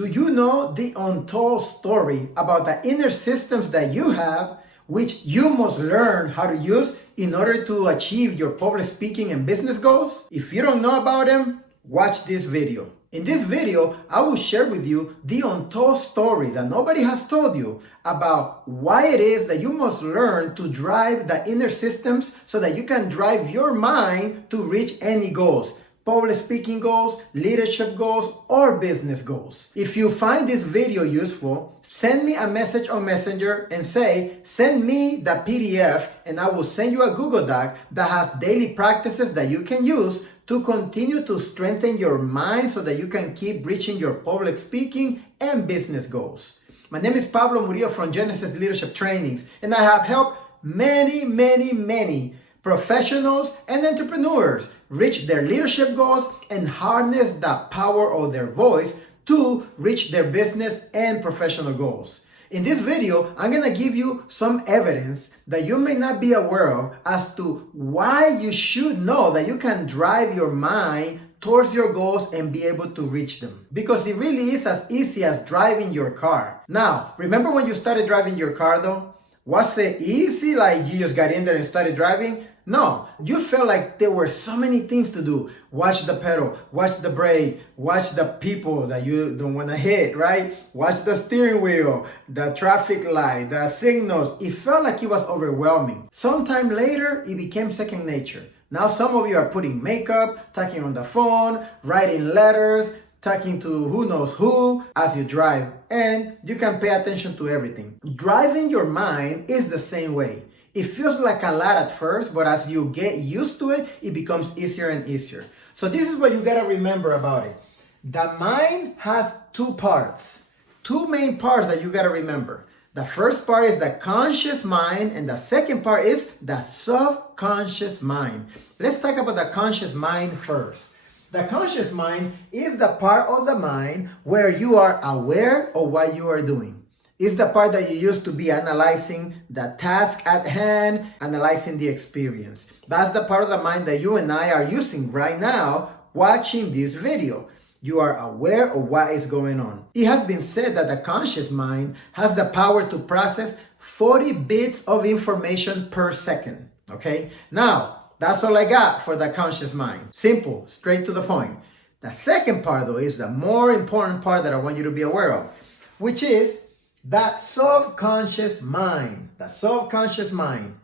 Do you know the untold story about the inner systems that you have, which you must learn how to use in order to achieve your public speaking and business goals? If you don't know about them, watch this video. In this video, I will share with you the untold story that nobody has told you about why it is that you must learn to drive the inner systems so that you can drive your mind to reach any goals. Public speaking goals, leadership goals, or business goals. If you find this video useful, send me a message on Messenger and say, send me the PDF and I will send you a Google Doc that has daily practices that you can use to continue to strengthen your mind so that you can keep reaching your public speaking and business goals. My name is Pablo Murillo from Genesis Leadership Trainings, and I have helped many professionals and entrepreneurs reach their leadership goals and harness the power of their voice to reach their business and professional goals. In this video, I'm going to give you some evidence that you may not be aware of as to why you should know that you can drive your mind towards your goals and be able to reach them. Because it really is as easy as driving your car. Now, remember when you started driving your car though? Was it easy, like you just got in there and started driving? No, you felt like there were so many things to do. Watch the pedal, watch the brake, watch the people that you don't want to hit, right? Watch the steering wheel, the traffic light, the signals. It felt like it was overwhelming. Sometime later, it became second nature. Now some of you are putting makeup, talking on the phone, writing letters, talking to who knows who as you drive, and you can pay attention to everything. Driving your mind is the same way. It feels like a lot at first, but as you get used to it, it becomes easier and easier. So this is what you gotta remember about it. The mind has two parts, two main parts that you gotta remember. The first part is the conscious mind, and the second part is the subconscious mind. Let's talk about the conscious mind first. The conscious mind is the part of the mind where you are aware of what you are doing. It's the part that you use to be analyzing the task at hand, analyzing the experience. That's the part of the mind that you and I are using right now watching this video. You are aware of what is going on. It has been said that the conscious mind has the power to process 40 bits of information per second. Okay? Now, that's all I got for the conscious mind. Simple, straight to the point. The second part, though, is the more important part that I want you to be aware of, which is that subconscious mind. The subconscious mind.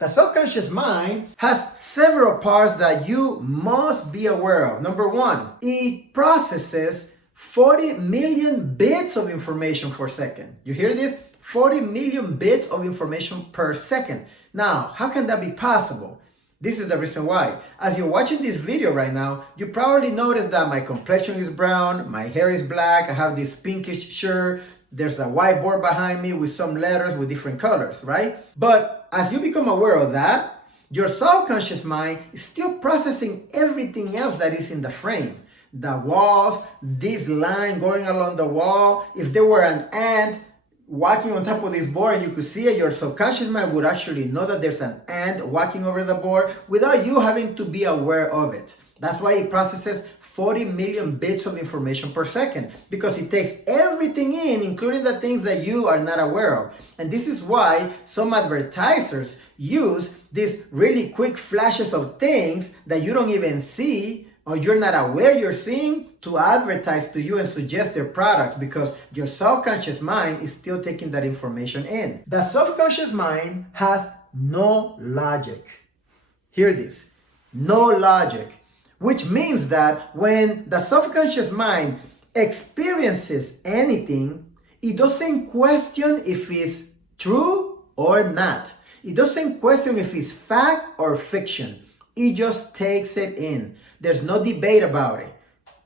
The subconscious mind has several parts that you must be aware of. Number one, it processes 40 million bits of information per second. You hear this? 40 million bits of information per second. Now, how can that be possible? This is the reason why. As you're watching this video right now, you probably noticed that my complexion is brown, my hair is black, I have this pinkish shirt, there's a whiteboard behind me with some letters with different colors, right? But as you become aware of that, your subconscious mind is still processing everything else that is in the frame. The walls, this line going along the wall. If there were an ant walking on top of this board and you could see it, your subconscious mind would actually know that there's an ant walking over the board without you having to be aware of it. That's why it processes 40 million bits of information per second, because it takes everything in, including the things that you are not aware of. And this is why some advertisers use these really quick flashes of things that you don't even see or you're not aware you're seeing to advertise to you and suggest their products, because your subconscious mind is still taking that information in. The subconscious mind has no logic. Hear this. No logic. Which means that when the subconscious mind experiences anything, it doesn't question if it's true or not. It doesn't question if it's fact or fiction. It just takes it in. There's no debate about it.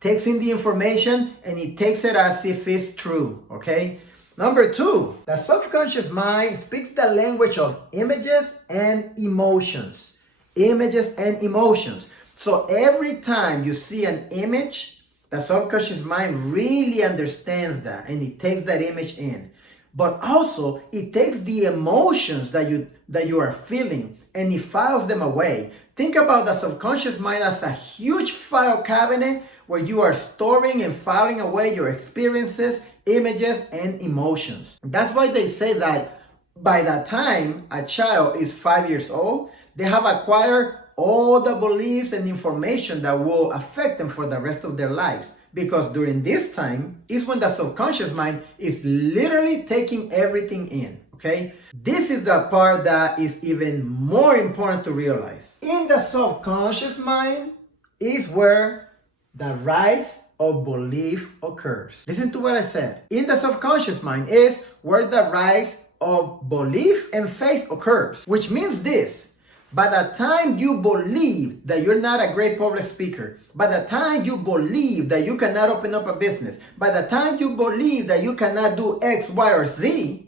Takes in the information and it takes it as if it's true, okay? Number two, the subconscious mind speaks the language of images and emotions. Images and emotions. So every time you see an image, the subconscious mind really understands that and it takes that image in. But also it takes the emotions that you are feeling and it files them away. Think about the subconscious mind as a huge file cabinet where you are storing and filing away your experiences, images, and emotions. That's why they say that by the time a child is 5 years old, they have acquired all the beliefs and information that will affect them for the rest of their lives. Because during this time is when the subconscious mind is literally taking everything in, okay? This is the part that is even more important to realize. In the subconscious mind is where the rise of belief occurs. Listen to what I said. In the subconscious mind is where the rise of belief and faith occurs, which means this. By the time you believe that you're not a great public speaker, by the time you believe that you cannot open up a business, by the time you believe that you cannot do X, Y, or Z,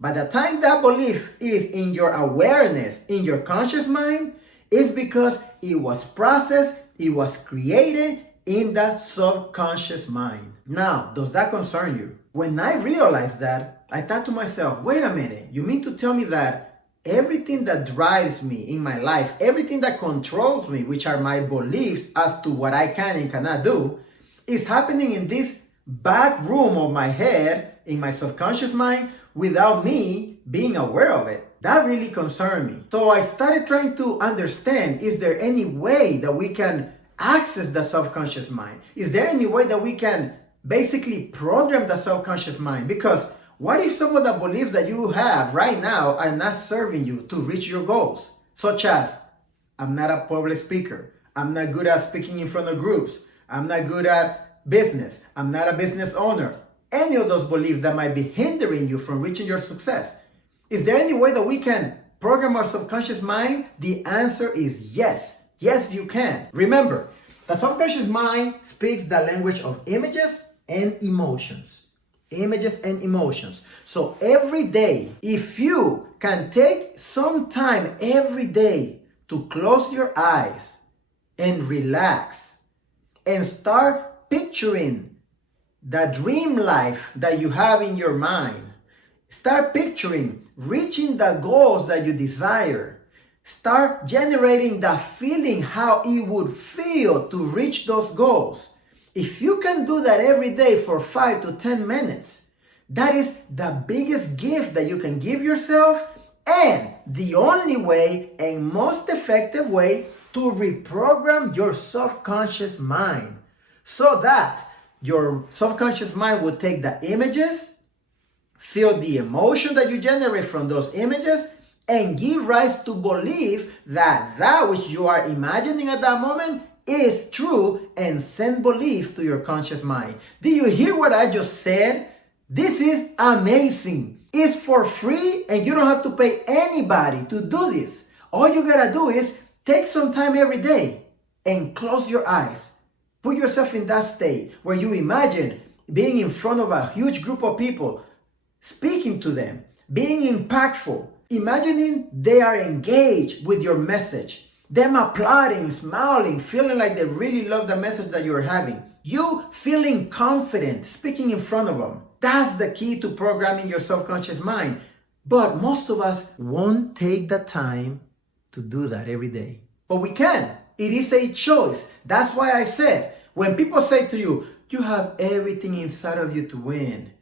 by the time that belief is in your awareness, in your conscious mind, it's because it was processed, it was created in the subconscious mind. Now, does that concern you? When I realized that, I thought to myself, wait a minute, you mean to tell me that everything that drives me in my life, everything that controls me, which are my beliefs as to what I can and cannot do, is happening in this back room of my head, in my subconscious mind, without me being aware of it? That really concerned me. So I started trying to understand, is there any way that we can access the subconscious mind? Is there any way that we can basically program the subconscious mind? Because what if some of the beliefs that you have right now are not serving you to reach your goals? Such as, I'm not a public speaker. I'm not good at speaking in front of groups. I'm not good at business. I'm not a business owner. Any of those beliefs that might be hindering you from reaching your success. Is there any way that we can program our subconscious mind? The answer is yes. Yes, you can. Remember, the subconscious mind speaks the language of images and emotions. Images and emotions. So every day, if you can take some time every day to close your eyes and relax and start picturing the dream life that you have in your mind, start picturing reaching the goals that you desire, start generating the feeling how it would feel to reach those goals. If you can do that every day for 5 to 10 minutes, that is the biggest gift that you can give yourself and the only way and most effective way to reprogram your subconscious mind so that your subconscious mind will take the images, feel the emotion that you generate from those images, and give rise to belief that that which you are imagining at that moment is true and send belief to your conscious mind. Do you hear what I just said? This is amazing. It's for free and you don't have to pay anybody to do this. All you gotta do is take some time every day and close your eyes. Put yourself in that state where you imagine being in front of a huge group of people, speaking to them, being impactful, imagining they are engaged with your message, them applauding, smiling, feeling like they really love the message that you're having. You feeling confident, speaking in front of them. That's the key to programming your subconscious mind. But most of us won't take the time to do that every day. But we can. It is a choice. That's why I said, when people say to you, you have everything inside of you to win.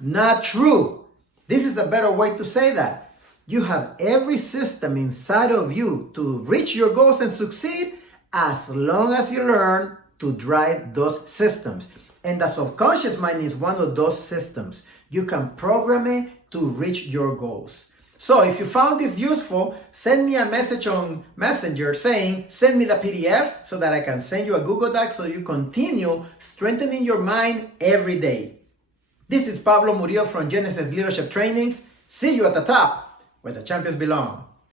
Not true. This is a better way to say that. You have every system inside of you to reach your goals and succeed as long as you learn to drive those systems. And the subconscious mind is one of those systems. You can program it to reach your goals. So if you found this useful, send me a message on Messenger saying, send me the PDF so that I can send you a Google Doc so you continue strengthening your mind every day. This is Pablo Murillo from Genesis Leadership Trainings. See you at the top, where the champions belong.